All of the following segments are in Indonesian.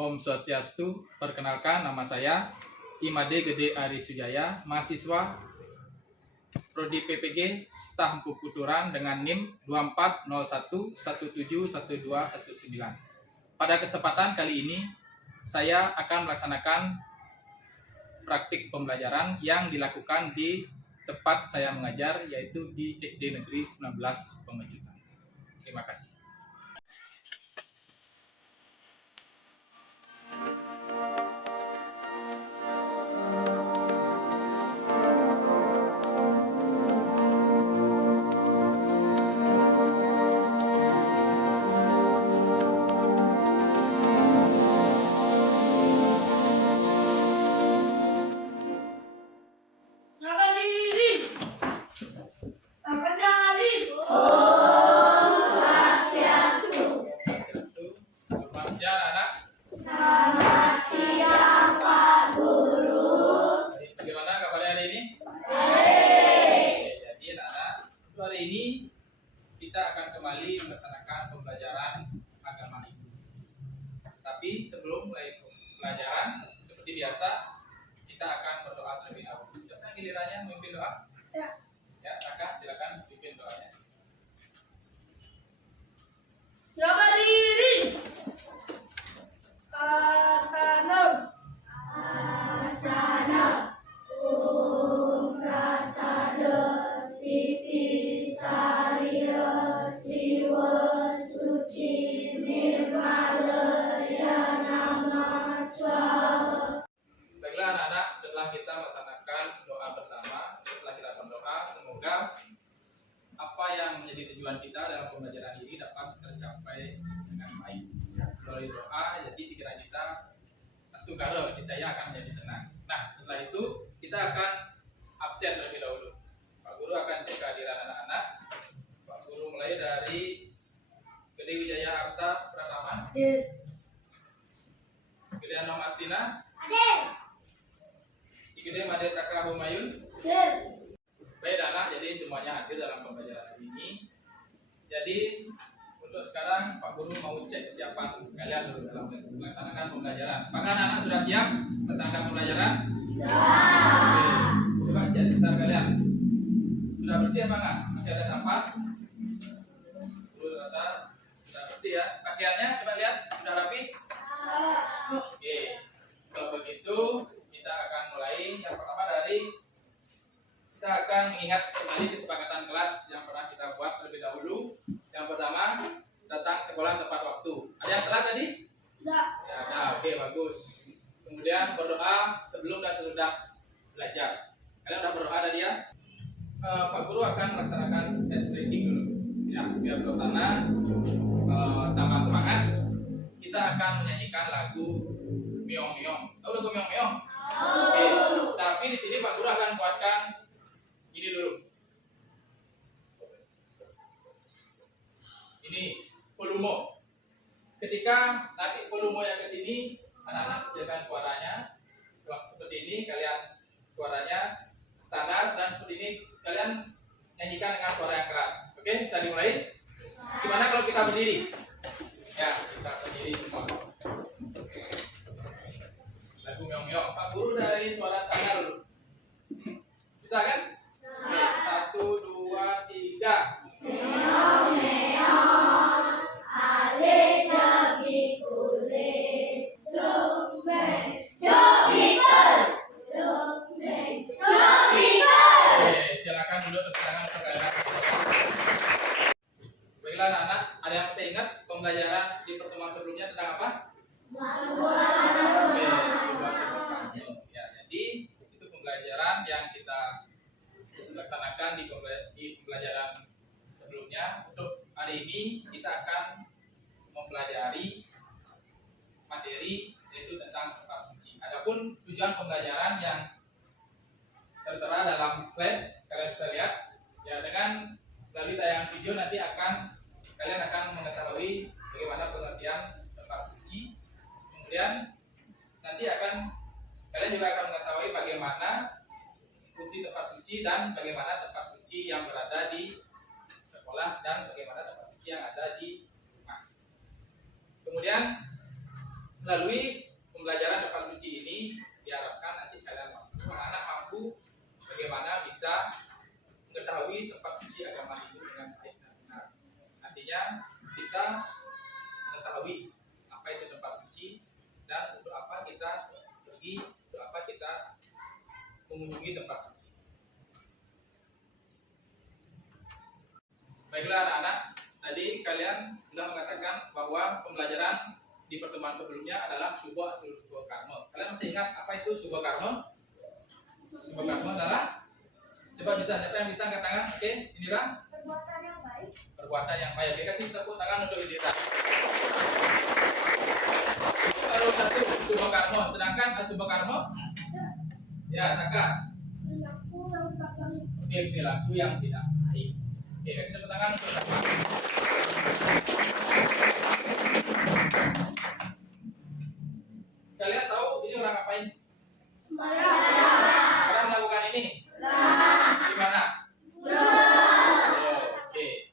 Om Swastiastu, perkenalkan nama saya Imade Gede Ari Sujaya, mahasiswa Prodi PPG Staf Puputuran dengan NIM 2401171219. Pada kesempatan kali ini, saya akan melaksanakan praktik pembelajaran yang dilakukan di tempat saya mengajar, yaitu di SD Negeri 19 Pemecutan. Terima kasih. Hari ini kita akan kembali melaksanakan pembelajaran agama ini. Tapi sebelum mulai pembelajaran, seperti biasa, kita akan berdoa terlebih dahulu. Siapa yang gilirannya memimpin doa? Ya, Raka, silakan pimpin doanya. Siapa diri? Asana. Prasada Siti Sarira Siwa Suci Nirmala Ya Nama Swaha. Baiklah anak-anak, setelah kita melaksanakan doa bersama, setelah kita berdoa, semoga apa yang menjadi tujuan kita dalam pembelajaran ini dapat tercapai dengan baik. Melalui doa, jadi pikiran kita astugaro, saya akan menjadi tenang. Nah, setelah itu kita akan absen terlebih dahulu. Pak Guru akan cek kehadiran anak-anak. Pak Guru mulai dari Gede Wijaya Arta Pratama, Gede Anom Astina, Gede Made Taka Humayun. Baik anak, jadi semuanya hadir dalam pembelajaran ini. Jadi untuk sekarang Pak Guru mau cek kesiapan kalian dulu dalam melaksanakan pembelajaran. Apakah anak-anak sudah siap melaksanakan pembelajaran? Oke. Coba cek sekitar kalian. Sudah bersih apa enggak? Masih ada sampah? Guru rasa sudah bersih ya. Pakaiannya coba lihat, sudah rapi? Oke. Kalau begitu kita akan mulai. Yang pertama dari kita akan mengingat kembali kesepakatan kelas yang pernah kita buat terlebih dahulu. Yang pertama, datang sekolah tepat waktu. Ada yang telat tadi? Tidak. Ya, ada. Oke, bagus. Kemudian berdoa sebelum dan sesudah belajar. Kalian sudah berdoa tadi ya? Pak Guru akan melaksanakan tes breaking dulu. Ya, biar suasana tambah semangat. Kita akan menyanyikan lagu Meong Meong. Tahu lagu Meong Meong? Oke. Tapi di sini Pak Guru akan buatkan ini dulu. Ini volume. Ketika nanti volumenya ke sini, anak-anak kecilkan suaranya. Seperti ini kalian suaranya standar, dan seperti ini kalian nyanyikan dengan suara yang keras. Oke, bisa dimulai? Gimana kalau kita berdiri? Ya, kita berdiri semua. Lagu Meong Meong. Pak Guru dari suara standar dulu. Bisa kan? Oke, 1, 2, 3. Meong meong, ale jabi kulit, jomeng, jobikal, jomeng, jobikal. Oke, silakan duduk tepuk tangan untuk kalian. Baiklah anak-anak, ada yang masih ingat pembelajaran di pertemuan sebelumnya tentang apa? Oke, sebuah kamu. Ya, jadi itu pembelajaran yang kita laksanakan di pembelajaran sebelumnya. Untuk hari ini kita akan mempelajari materi yaitu tentang tempat suci. Adapun tujuan pembelajaran yang tertera dalam slide kalian bisa lihat ya, dengan melalui tayangan video nanti kalian akan mengetahui bagaimana pengertian tempat suci. Kemudian nanti kalian juga akan mengetahui bagaimana fungsi tempat suci dan bagaimana tempat suci yang berada di sekolah dan bagaimana tempat suci yang ada di rumah. Kemudian Melalui pembelajaran tempat suci ini diharapkan nanti anak-anak mampu bagaimana bisa mengetahui tempat suci agama itu dengan baik dan benar. Artinya kita mengetahui apa itu tempat suci dan untuk apa kita pergi, untuk apa kita mengunjungi tempat suci. Baiklah anak-anak, tadi kalian sudah mengatakan bahwa pembelajaran di pertemuan sebelumnya adalah subha karma. Kalian masih ingat apa itu subha karma? Subha karma adalah siapa yang bisa angkat tangan? Oke, Indira. Perbuatan yang baik. Perbuatan yang baik. Oke, kasih tepuk tangan untuk Indira. Itu baru satu subha karma. Sedangkan asubha karma? Ya, Taka. Perilaku yang tak baik. Oke, perilaku yang tidak baik. Oke, kasih tepuk tangan untuk Taka. Kalian tahu ini orang ngapain? Sembahyang. Orang melakukan ini? Di mana? Oke.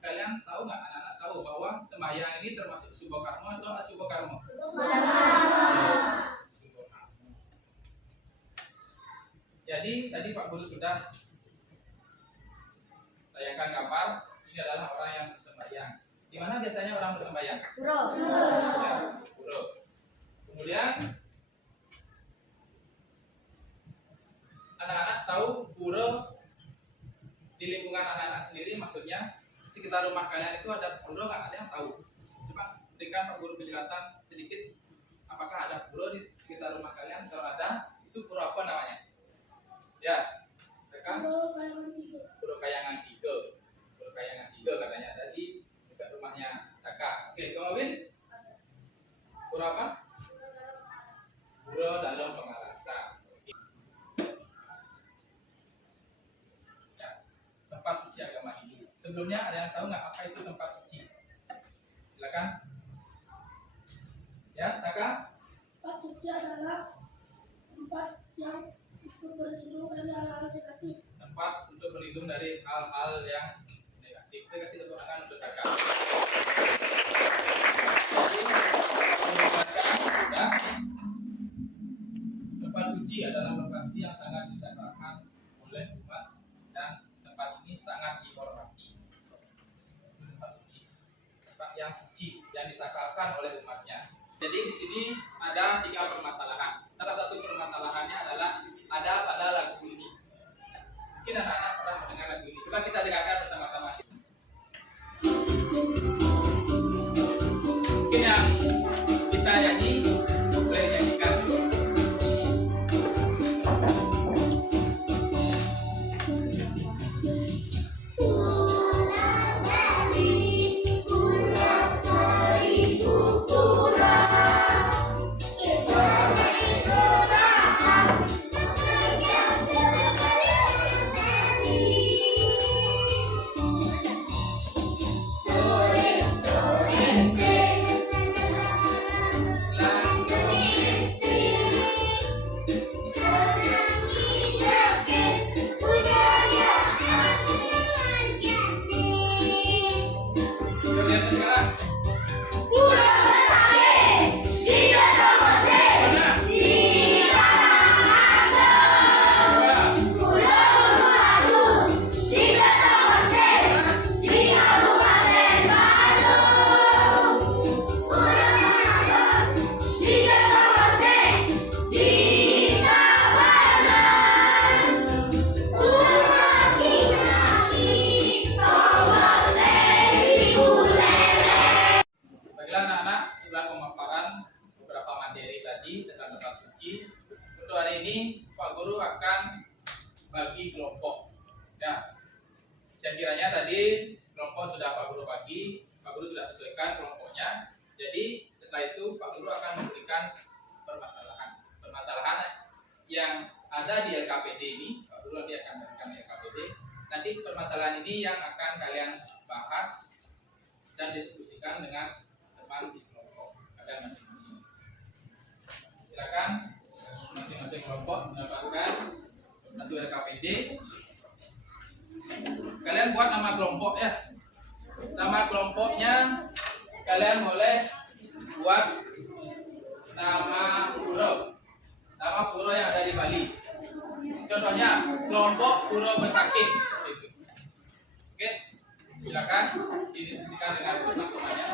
Kalian tahu nggak, anak-anak tahu bahwa sembahyang ini termasuk subha karma atau asubha karma? Subha karma. Jadi tadi Pak Guru sudah tayangkan gambar. Ini adalah orang yang bersembahyang. Di mana biasanya orang bersembahyang? Bro. Ya, pura. Kemudian anak-anak tahu pura di lingkungan anak-anak sendiri, maksudnya di sekitar rumah kalian itu ada pura nggak? Ada yang tahu? Coba berikan Pak Guru penjelasan sedikit. Apakah ada pura di sekitar rumah kalian? Kalau ada, itu pura apa namanya? Ya, mereka pura Kayangan 3. Pura Kayangan 3 katanya tadi dekat rumahnya Kakak. Oke, kamu Win? Pura apa? Pura dalam Pengalasan. Ya, tempat suci agama ini. Sebelumnya ada yang tahu nggak apa itu tempat suci? Silakan. Ya, Taka. Tempat suci adalah tempat yang berlindung dari hal-hal negatif. Tempat untuk berlindung dari hal-hal yang negatif. Kita kasih tepuk tangan untuk Kakak. Jadi, menjelaskan sudah tempat suci adalah lokasi yang sangat disakralkan oleh umat dan tempat ini sangat dihormati. Tempat suci, tempat yang suci yang disakralkan oleh umatnya. Jadi di sini ada 3 permasalahan. Salah satu permasalahannya adalah ada pada lagu ini. Mungkin anak-anak pernah mendengar lagu ini. Coba kita dengarkan bersama-sama. Mungkin yang bisa nyanyi boleh nyanyikan. Yang ada di LKPD ini, Pak Guru nanti akan berikan LKPD. Nanti permasalahan ini yang akan kalian bahas dan diskusikan dengan teman di kelompok kalian masing-masing. Silakan masing-masing kelompok mendapatkan satu LKPD. Kalian buat nama kelompok ya. Nama kelompoknya kalian boleh buat kelompok Pura Besakih. Itu. Oke, silakan didiskusikan dengan teman-temannya.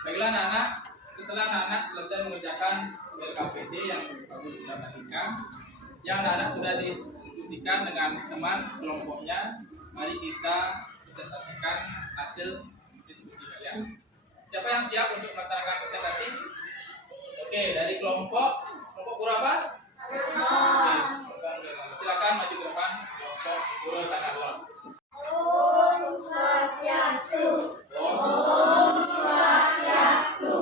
Baiklah anak-anak, setelah anak-anak selesai mengerjakan LKPD yang Pak Guru sudah bagikan, yang anak-anak sudah diskusikan dengan teman kelompoknya, mari kita presentasikan hasil diskusi kalian. Siapa yang siap untuk melaksanakan presentasi? Oke, dari kelompok Pura apa? Oke, silakan maju ke depan kelompok Pura Tanah Lot. Om Swastiastu. Om Swastiastu.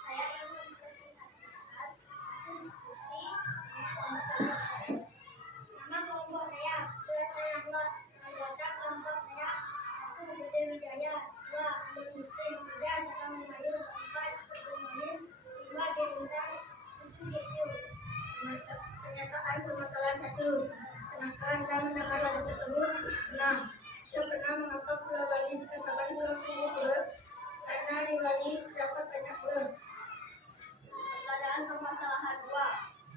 Saya ingin mempresentasikan hasil diskusi nama kelompok saya, Pura Tanah Lot. Anggota kelompok saya, 1. Gede Wijaya, 2. Nur Muslim, 3. Tata Memayu, 4. Semuanya, 5. Gerindang, 7. Yetiu. Pernyataan permasalahan 1. Pernahkah Anda mendengar lagu tersebut? Nah, saya pernah. Mengapa Pulau Bali dikatakan Pulau Seribu Pura? Karena di Bali terdapat banyak pura. Pertanyaan permasalahan 2.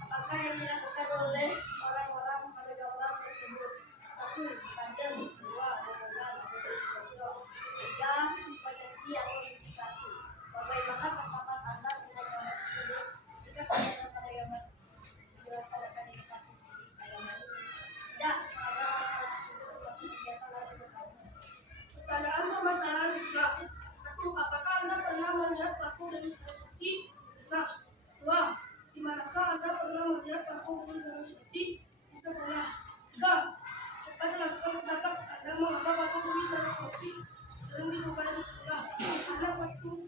Apakah yang dilakukan oleh orang-orang pada gambar tersebut? 1. Tajam, 2. Dorongan atau berikut, 3. Peceti atau bukti kartu. Bagaimana pendapat Anda tentang gambar tersebut? Jika ternyata pada gambar dilaksanakan di lokasi pada gambar ini? Tidak, karena gambar tersebut termasuk kegiatan hasil berkarya. Pertanyaan permasalahan 3. 1. Apakah Anda pernah melihat patung Dewi Saraswati? Nah, 2. Di manakah Anda pernah melihat patung Dewi Saraswati? Di sekolah. 3. Cepat jelaskan pendapat Anda mengapa patung Dewi Saraswati sering dibuka di sekolah. Karena patung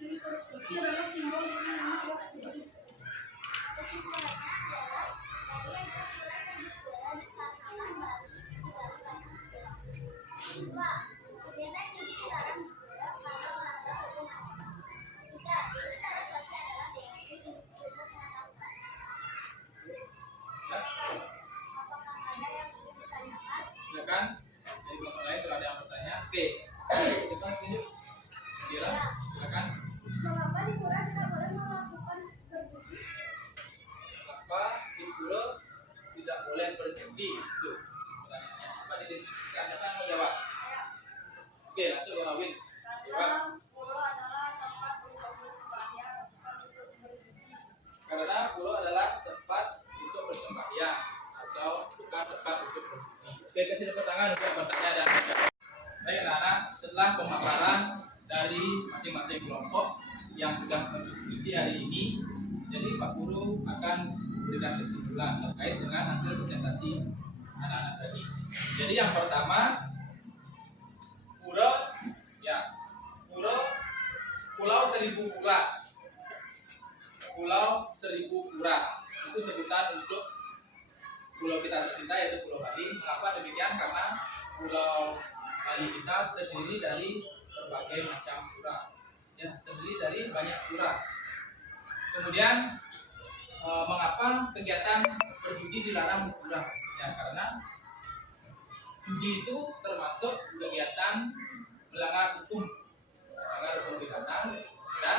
Dewi Saraswati adalah simbol dari ilmu pengetahuan. Kesimpulannya adalah dari yang tersurat dan dijual di pasaran Bali dilakukan secara kedua, kegiatan judi dilarang dijual karena melanggar hukum agama. 3. Dewi Saraswati adalah dewi ilmu pengetahuan. Apakah ada yang ingin ditanyakan? Silakan dari kelompok lain kalau ada yang bertanya. Oke, cepat tunjuk. Gila, silakan. Mengapa di Pura tidak boleh melakukan berjudi? Kenapa di Pura tidak boleh berjudi? Itu pertanyaannya. Apa didiskusikan? Siapa yang mau jawab? Saya, Oke, langsung ke Nawin. Jawab. karena Pura adalah tempat untuk bersembahyang, bukan untuk berjudi. Karena Pura adalah tempat untuk bersembahyang atau bukan tempat untuk berjudi. Oke, kasih tepuk tangan untuk yang bertanya dan menjawab. Baik anak-anak, setelah pemaparan dari masing-masing kelompok yang sudah berdiskusi hari ini, jadi Pak Guru akan memberikan kesimpulan terkait dengan hasil presentasi anak-anak tadi. Jadi yang pertama, Pura, ya, Pura, Pulau Seribu Pura, Pulau Seribu Pura itu sebutan untuk pulau kita tercinta yaitu Pulau Bali. Mengapa demikian? Karena Pulau kali kita terdiri dari berbagai macam pura, ya, terdiri dari banyak pura. Kemudian mengapa kegiatan berjudi dilarang di pura? Ya, karena judi itu termasuk kegiatan melanggar hukum pidana, dan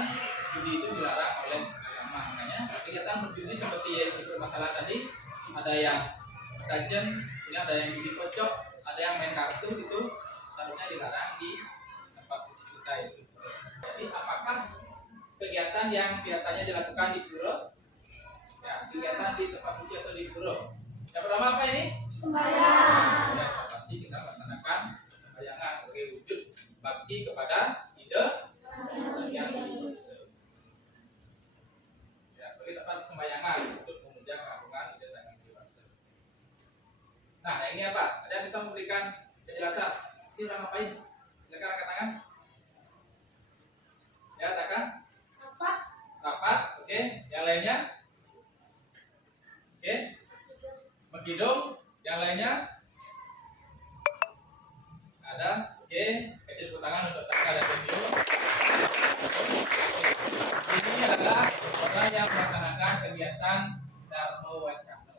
judi itu dilarang oleh agama. Makanya kegiatan berjudi seperti yang bermasalah tadi, ada yang bertajem, ini ada yang judi kocok, ada yang main kartu, itu seharusnya dilarang di tempat suci kita itu. Jadi apakah kegiatan yang biasanya dilakukan di pura, ya, kegiatan di tempat suci atau di pura? Yang pertama apa ini? Sembahyang. Ya, pasti kita laksanakan sembahyangan sebagai wujud bakti kepada ide yang Wise. Ya, sebagai tempat sembahyangan untuk memuja keagungan ide sang Hyang Wise. Nah, yang ini apa? Ada yang bisa memberikan penjelasan? Ini orang ngapain? Silakan angkat tangan. Ya, katakan. Rapat. Oke. Yang lainnya? Oke. Menghidung. Yang lainnya? Ada. Oke. Kasih tepuk tangan untuk Taka dan Benjo. Ini adalah orang yang melaksanakan kegiatan Dharma Wacana.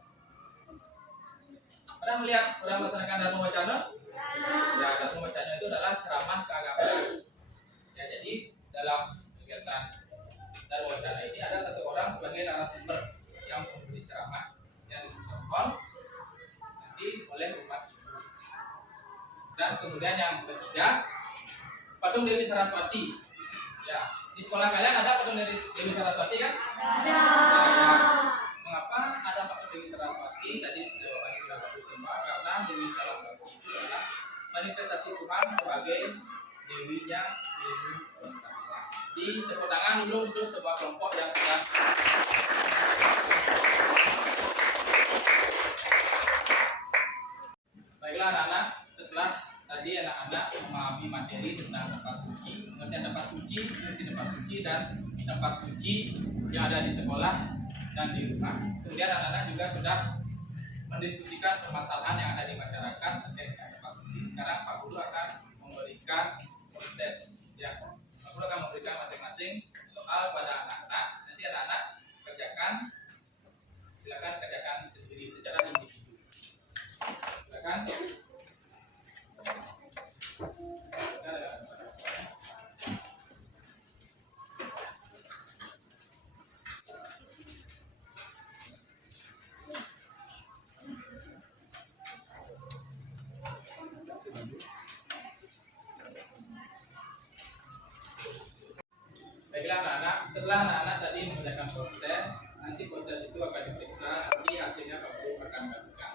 Pernah melihat orang melaksanakan Dharma Wacana? Ya, Dharma Wacana itu adalah ceramah keagamaan. Ya, jadi dalam kegiatan Dharma Wacana ini ada satu orang sebagai narasumber yang memberi ceramah yang ditonton nanti oleh umat ibu. Dan kemudian yang ketiga, patung Dewi Saraswati. Ya, di sekolah kalian ada patung Dewi Saraswati kan? Ada. Mengapa ada patung Dewi Saraswati? Tadi jawabannya sudah bagus semua, karena Dewi Saraswati itu adalah manifestasi Tuhan sebagai dewinya ilmu pengetahuan. Di tepuk tangan dulu untuk sebuah kelompok yang sedang. Baiklah anak-anak, setelah tadi anak-anak memahami materi tentang tempat suci, pengertian tempat suci, fungsi tempat suci, dan tempat suci yang ada di sekolah dan di rumah. Kemudian anak-anak juga sudah mendiskusikan permasalahan yang ada di masyarakat terkait dengan tempat suci. Sekarang Pak Guru akan memberikan tes. Ya, Pak Guru akan memberikan masing-masing soal pada anak-anak. Nanti anak-anak kerjakan. Silakan kerjakan sendiri secara individu. Silakan. Baiklah anak-anak, setelah anak-anak tadi mengerjakan proses, nanti proses itu akan diperiksa, nanti hasilnya Pak Guru akan bagikan.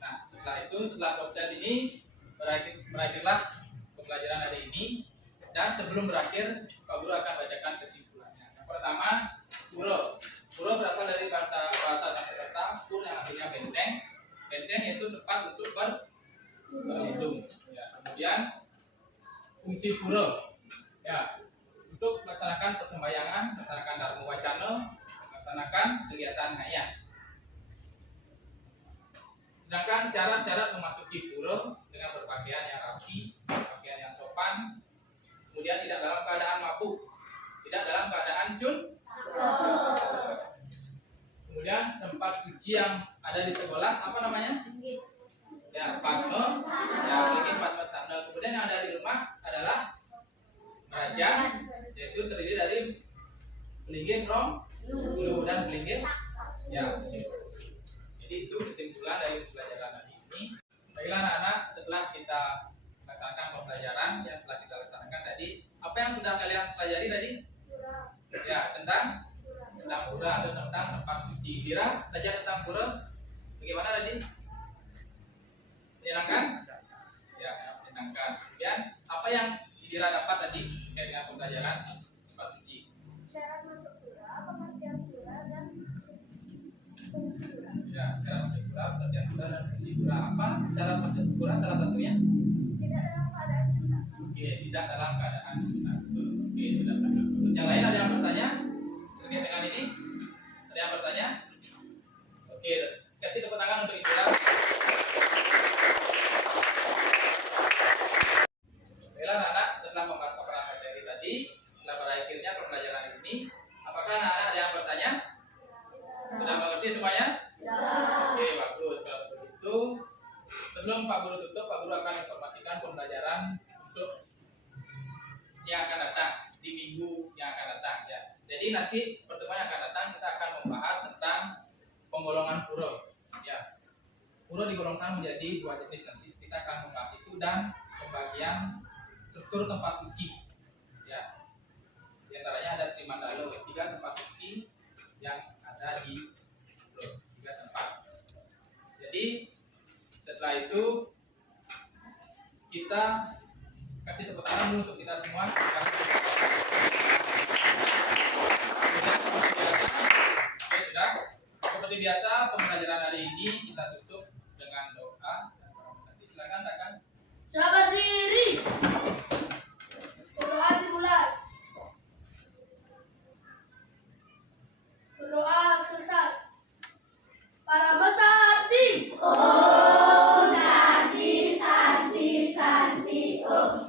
Nah, setelah proses ini berakhirlah pembelajaran hari ini, dan sebelum berakhir Pak Guru akan bacakan kesimpulannya. Yang pertama, pura. Pura berasal dari bahasa Sanskerta, pur yang artinya benteng. Benteng itu tempat untuk berlindung. Ya, kemudian fungsi pura. Ya, untuk melaksanakan persembahyangan, melaksanakan Dharma Wacana, melaksanakan kegiatan ngayah. Sedangkan syarat-syarat memasuki pura dengan berpakaian yang rapi, pakaian yang sopan, kemudian tidak dalam keadaan mabuk, tidak dalam keadaan kemudian tempat suci yang ada di sekolah apa namanya? Ya, Padma, ya, bikin Padma Sana. Kemudian yang ada di rumah adalah Raja, yaitu terdiri dari Belinggih Rong, Hulu dan Belinggih. Ya, jadi itu kesimpulan dari pembelajaran hari ini. Baiklah anak-anak, setelah kita melaksanakan pembelajaran yang telah kita laksanakan tadi, apa yang sudah kalian pelajari tadi? Ya, tentang pura atau tentang tempat suci. Dira, belajar tentang pura bagaimana tadi? Menyenangkan? Ya, menyenangkan. Kemudian apa yang Dira dapat tadi terkait dengan pembelajaran tempat suci? Syarat masuk pura, pengertian pura, dan fungsi pura. Ya, syarat masuk pura, pengertian pura, dan fungsi pura. Apa syarat masuk pura salah satunya? Tidak dalam keadaan cinta. Oke, tidak dalam keadaan cinta. Oke, sudah sangat bagus. Yang lain ada yang bertanya terkait dengan ini? Ada yang bertanya? Oke, kasih tepuk tangan untuk Dira. sebelum Pak Guru tutup, Pak Guru akan informasikan pembelajaran untuk yang akan datang di minggu yang akan datang ya. Jadi nanti pertemuan yang akan datang kita akan membahas tentang penggolongan huruf ya. Huruf digolongkan menjadi dua jenis nanti. Kita akan membahas itu dan pembagian struktur tempat suci ya. Di antaranya ada Trimandalo, 3 tempat suci yang ada di huruf, 3 tempat. Jadi setelah itu kita kasih tepuk tangan dulu untuk kita semua. Sudah. Seperti biasa pembelajaran hari ini kita tutup dengan doa. Silakan Kak. Sudah berdiri. Berdoa dimulai. Berdoa selesai. Para mesati. Oh, Santi, Santi, Santi, oh.